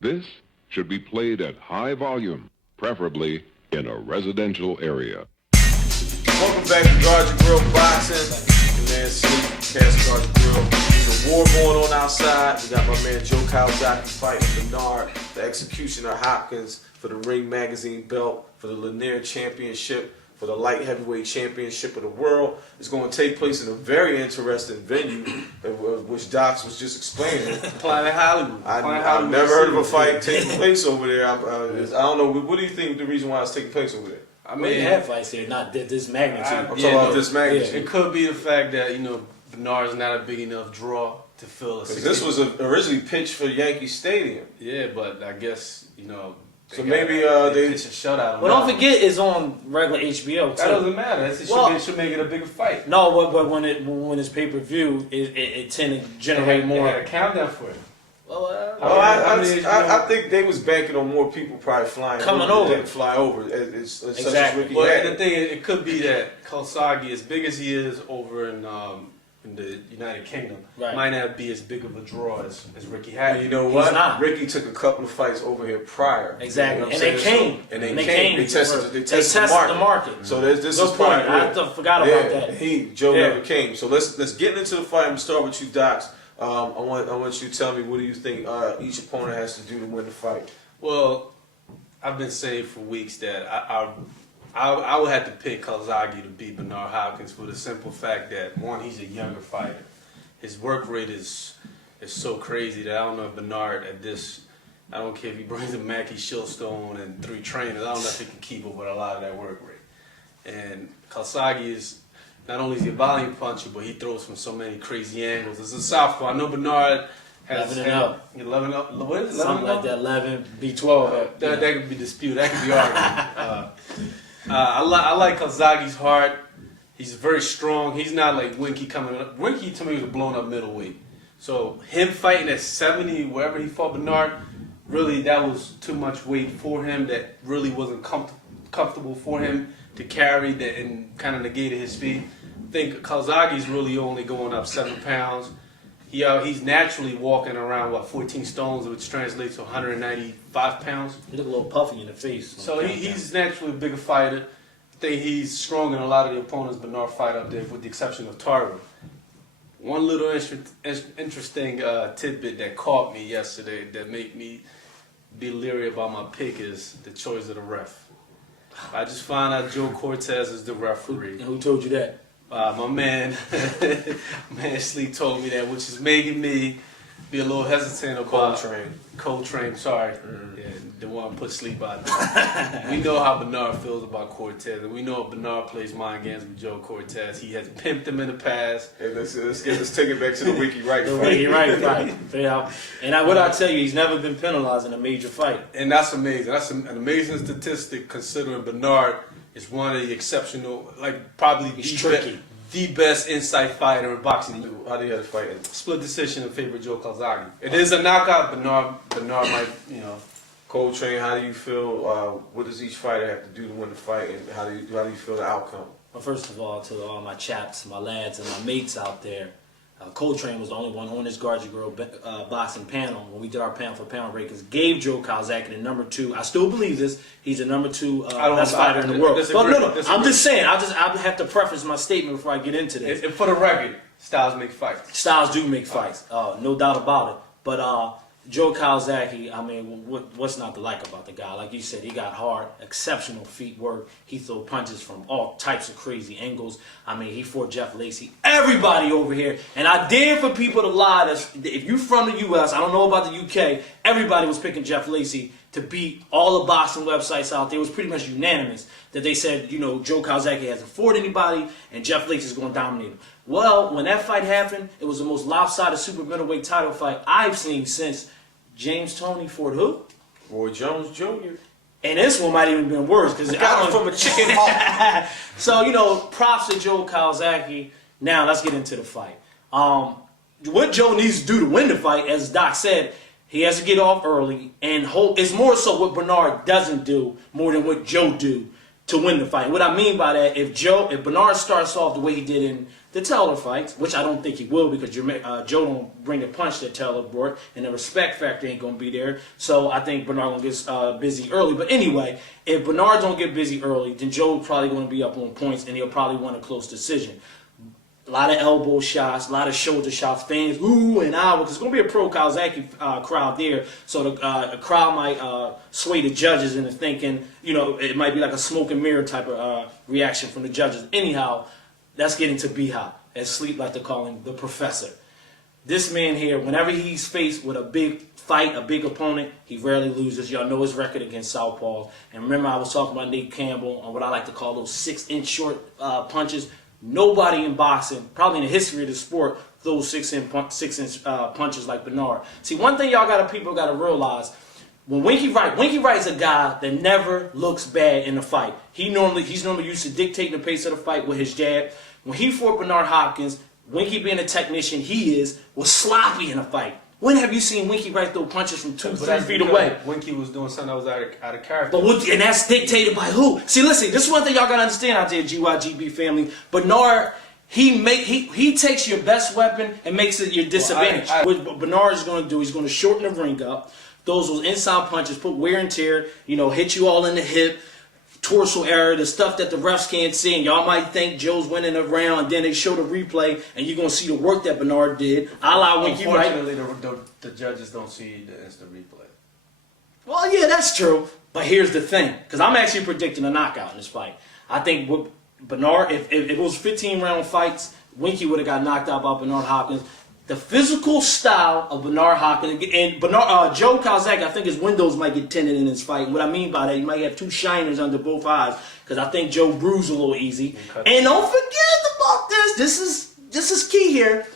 This should be played at high volume, preferably in a residential area. Welcome back to Guard Your Grill Boxing. Your man Sleep, Guard Your Grill. There's a war going on outside. We got my man Joe Calzaghe fighting Bernard, the executioner Hopkins for the Ring Magazine belt, for the Lanier Championship, for the light heavyweight championship of the world. It's going to take place in a very interesting venue, which Docs was just explaining. Planet Hollywood. I've never heard of a fight taking place over there. I don't know. What do you think the reason why it's taking place over there? I mean, they have fights here, not this magnitude. I'm talking about this magnitude. It could be the fact that Bernard's not a big enough draw to fill a. This was originally pitched for Yankee Stadium. Yeah, but I guess So maybe they pitch a shutout. But don't forget, it's on regular HBO too. That doesn't matter. It should make it a bigger fight. No, but when it's pay-per-view, it tend to generate more. They had a countdown for it. I think they was banking on more people probably flying coming over. Than fly over. It's exactly. Such as Ricky Well, had. the thing is, it could be that Calzaghe, as big as he is over in the United Kingdom, might not be as big of a draw as Ricky had. And you know what? Ricky took a couple of fights over here prior. Exactly, You know and they came. They tested the market. So this is point. I forgot about that. Joe never came. So let's get into the fight. I'm gonna start with you, Docs. I want you to tell me, what do you think each opponent has to do to win the fight? Well, I've been saying for weeks that I would have to pick Calzaghe to beat Bernard Hopkins for the simple fact that, one, he's a younger fighter. His work rate is so crazy that I don't know if Bernard I don't care if he brings a Mackie Shillstone and 3 trainers, I don't know if he can keep up with a lot of that work rate. And Calzaghe is, not only is he a volume puncher, but he throws from so many crazy angles. It's a southpaw. I know Bernard has 11 and up. 11 up. What is it? Something like that. 11, B12. That could be disputed. That could be argued. I like Calzaghe's heart. He's very strong. He's not like Winky coming up. Winky to me was a blown up middleweight. So him fighting at 70, wherever he fought Bernard, really that was too much weight for him. That really wasn't comfortable for him to carry that and kind of negated his speed. I think Calzaghe's really only going up 7 pounds. He's naturally walking around 14 stones, which translates to 195 pounds. He look a little puffy in the face. So he's naturally a bigger fighter. I think he's stronger than a lot of the opponents Bernard fight up there, with the exception of Tarver. One little interesting tidbit that caught me yesterday that made me be leery about my pick is the choice of the ref. I just found out Joe Cortez is the referee. Who told you that? My man Sleep told me that, which is making me be a little hesitant about Coltrane, sorry. Yeah, the one put Sleep out there. We know how Bernard feels about Cortez, and we know if Bernard plays mind games with Joe Cortez. He has pimped him in the past. Hey, let's take it back to the Wiki Right fight. Wiki Right fight. And what I tell you, he's never been penalized in a major fight. And that's amazing. That's an amazing statistic, considering Bernard is one of the exceptional, probably the best inside fighter in boxing. How do you have to fight? Split decision in favor of Joe Calzaghe. It is a knockout. Bernard might, Coltrane, how do you feel? What does each fighter have to do to win the fight, and how do you feel the outcome? Well, first of all, to all my chaps, my lads, and my mates out there, Coltrane was the only one on this Guard Your Grill boxing panel when we did our pound for pound rankings. Gave Joe Calzaghe the number 2. I still believe this. He's the number 2 best fighter in the world. But no, I'm just saying. I have to preface my statement before I get into this. And for the record, styles make fights. Styles do make fights. No doubt about it. But Joe Calzaghe, I mean, what's not to like about the guy? Like you said, he got hard, exceptional feet work. He throw punches from all types of crazy angles. I mean, he fought Jeff Lacey. Everybody over here. And I dare for people to lie that if you're from the U.S., I don't know about the UK, everybody was picking Jeff Lacey to beat all the boxing websites out there. It was pretty much unanimous that they said, Joe Calzaghe hasn't fought anybody and Jeff Lacey's going to dominate him. Well, when that fight happened, it was the most lopsided super middleweight title fight I've seen since James Toney fought who? Roy Jones Jr. And this one might even been worse because got him from a chicken hawk. So props to Joe Calzaghe. Now let's get into the fight. What Joe needs to do to win the fight, as Doc said, he has to get off early and it's more so what Bernard doesn't do more than what Joe do. to win the fight. What I mean by that, if Bernard starts off the way he did in the Taylor fights, which I don't think he will because Joe don't bring the punch that Taylor brought, and the respect factor ain't going to be there. So I think Bernard going to get busy early. But anyway, if Bernard don't get busy early, then Joe probably going to be up on points, and he'll probably want a close decision. A lot of elbow shots, a lot of shoulder shots, fans, ooh and ah, because it's going to be a pro Calzaghe crowd there. So the crowd might sway the judges into thinking, it might be like a smoke and mirror type of reaction from the judges. Anyhow, that's getting to Biha, as Sleep like to call him, the professor. This man here, whenever he's faced with a big fight, a big opponent, he rarely loses. Y'all know his record against southpaws. And remember I was talking about Nate Campbell on what I like to call those 6-inch short punches. Nobody in boxing, probably in the history of the sport, throws 6-inch punches like Bernard. See, one thing people got to realize, when Winky Wright's a guy that never looks bad in a fight. He's normally used to dictating the pace of the fight with his jab. When he fought Bernard Hopkins, Winky being a technician was sloppy in a fight. When have you seen Winky Wright throw punches from 2-3 feet away? Winky was doing something that was out of character. And that's dictated by who? See, listen, this is one thing y'all gotta understand out there, GYGB family. Bernard, he takes your best weapon and makes it your disadvantage. What Bernard is gonna do, he's gonna shorten the ring up, those inside punches, put wear and tear, hit you all in the hip, torso area, the stuff that the refs can't see, and y'all might think Joe's winning a round, and then they show the replay, and you're going to see the work that Bernard did. Unfortunately, the judges don't see the instant replay. Well, yeah, that's true. But here's the thing, because I'm actually predicting a knockout in this fight. I think with Bernard, if it was 15-round fights, Winky would have got knocked out by Bernard Hopkins. The physical style of Bernard Hopkins and Joe Calzaghe, I think his windows might get tinted in this fight. And what I mean by that, he might have 2 shiners under both eyes because I think Joe bruised a little easy. And don't forget about this. This is key here.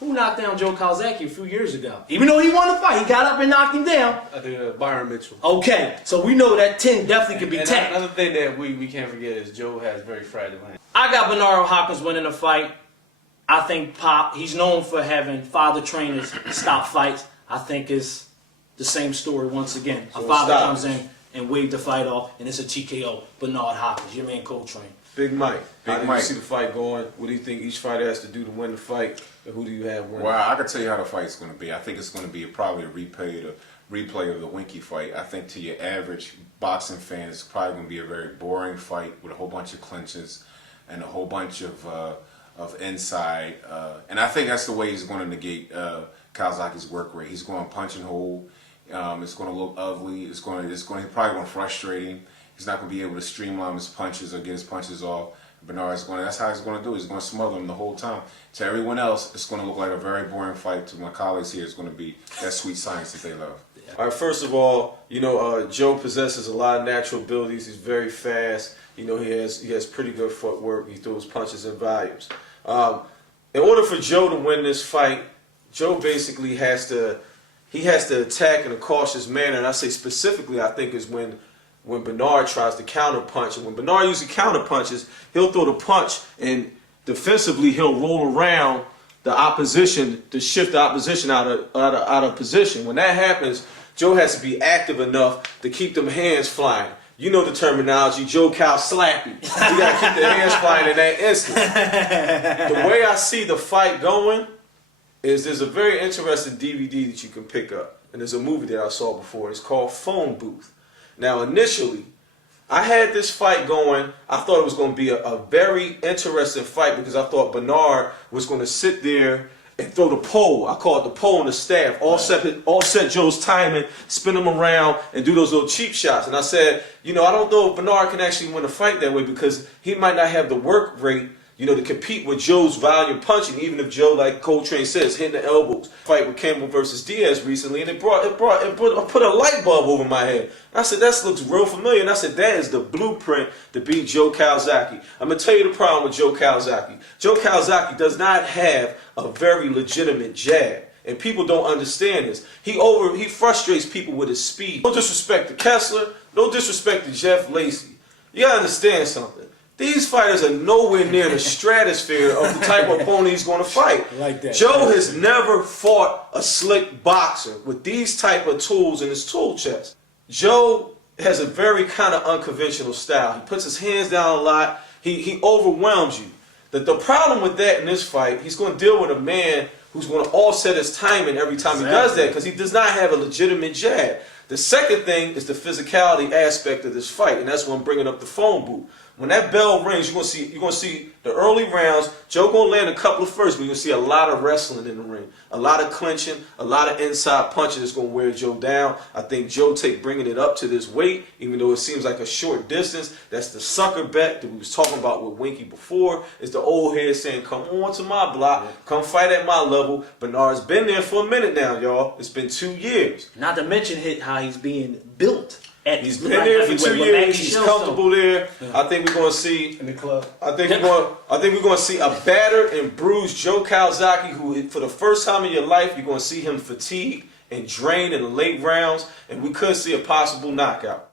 Who knocked down Joe Calzaghe a few years ago? Even though he won the fight, he got up and knocked him down. I think Byron Mitchell. Okay, so we know that 10 definitely could be 10. Another thing that we can't forget is Joe has very fragile hands. I got Bernard Hopkins winning the fight. I think Pop, he's known for having father trainers stop fights. I think it's the same story once again. So a father comes in and waves the fight off, and it's a TKO. Bernard Hopkins, your man Coltrane. Big Mike. How do you see the fight going? What do you think each fighter has to do to win the fight? And who do you have winning? Well, I can tell you how the fight's going to be. I think it's going to be probably a replay of the Winky fight. I think to your average boxing fan, it's probably going to be a very boring fight with a whole bunch of clinches and a whole bunch of inside, and I think that's the way he's going to negate Calzaghe's work rate. He's going to punch and hold. It's going to look ugly. He's probably going to frustrate him. He's not going to be able to streamline his punches or get his punches off. That's how he's going to do it. He's going to smother him the whole time. To everyone else, it's going to look like a very boring fight. To my colleagues here, it's going to be that sweet science that they love. All right, first of all, Joe possesses a lot of natural abilities. He's very fast. He has pretty good footwork. He throws punches in volumes. In order for Joe to win this fight, Joe basically has to attack in a cautious manner. And I say specifically, I think is when Bernard tries to counter punch. And when Bernard usually counter punches, he'll throw the punch and defensively he'll roll around the opposition to shift the opposition out of position. When that happens, Joe has to be active enough to keep them hands flying. You know the terminology, Joe Cal slappy. You got to keep the hands flying in that instant. The way I see the fight going is there's a very interesting DVD that you can pick up. And there's a movie that I saw before. It's called Phone Booth. Now, initially, I had this fight going. I thought it was going to be a very interesting fight because I thought Bernard was going to sit there and throw the pole. I call it the pole in the staff. All set Joe's timing, spin him around, and do those little cheap shots. And I said, I don't know if Bernard can actually win a fight that way because he might not have the work rate, to compete with Joe's volume punching, even if Joe, like Coltrane says, hitting the elbows. Fight with Campbell versus Diaz recently, and it put a light bulb over my head. I said, that looks real familiar. And I said, that is the blueprint to beat Joe Calzaghe. I'm going to tell you the problem with Joe Calzaghe. Joe Calzaghe does not have a very legitimate jab. And people don't understand this. He frustrates people with his speed. No disrespect to Kessler, no disrespect to Jeff Lacey. You got to understand something. These fighters are nowhere near the stratosphere of the type of opponent he's going to fight. Like that. Joe has never fought a slick boxer with these type of tools in his tool chest. Joe has a very kind of unconventional style. He puts his hands down a lot. He overwhelms you. The problem with that in this fight, he's going to deal with a man who's going to offset his timing every time he does that because he does not have a legitimate jab. The second thing is the physicality aspect of this fight, and that's when I'm bringing up the phone booth. When that bell rings, you're gonna see the early rounds. Joe gonna land a couple of firsts, but you're gonna see a lot of wrestling in the ring, a lot of clinching, a lot of inside punches that's gonna wear Joe down. I think Joe bringing it up to this weight, even though it seems like a short distance. That's the sucker bet that we was talking about with Winky before. Is the old head saying, "Come on to my block, come fight at my level." Bernard's been there for a minute now, y'all. It's been 2 years. Not to mention how he's being built. He's been there for 2 years. He's comfortable there. I think we're going to see in the club. I think we're going to see a battered and bruised Joe Calzaghe, who, for the first time in your life, you're going to see him fatigued and drained in the late rounds, and we could see a possible knockout.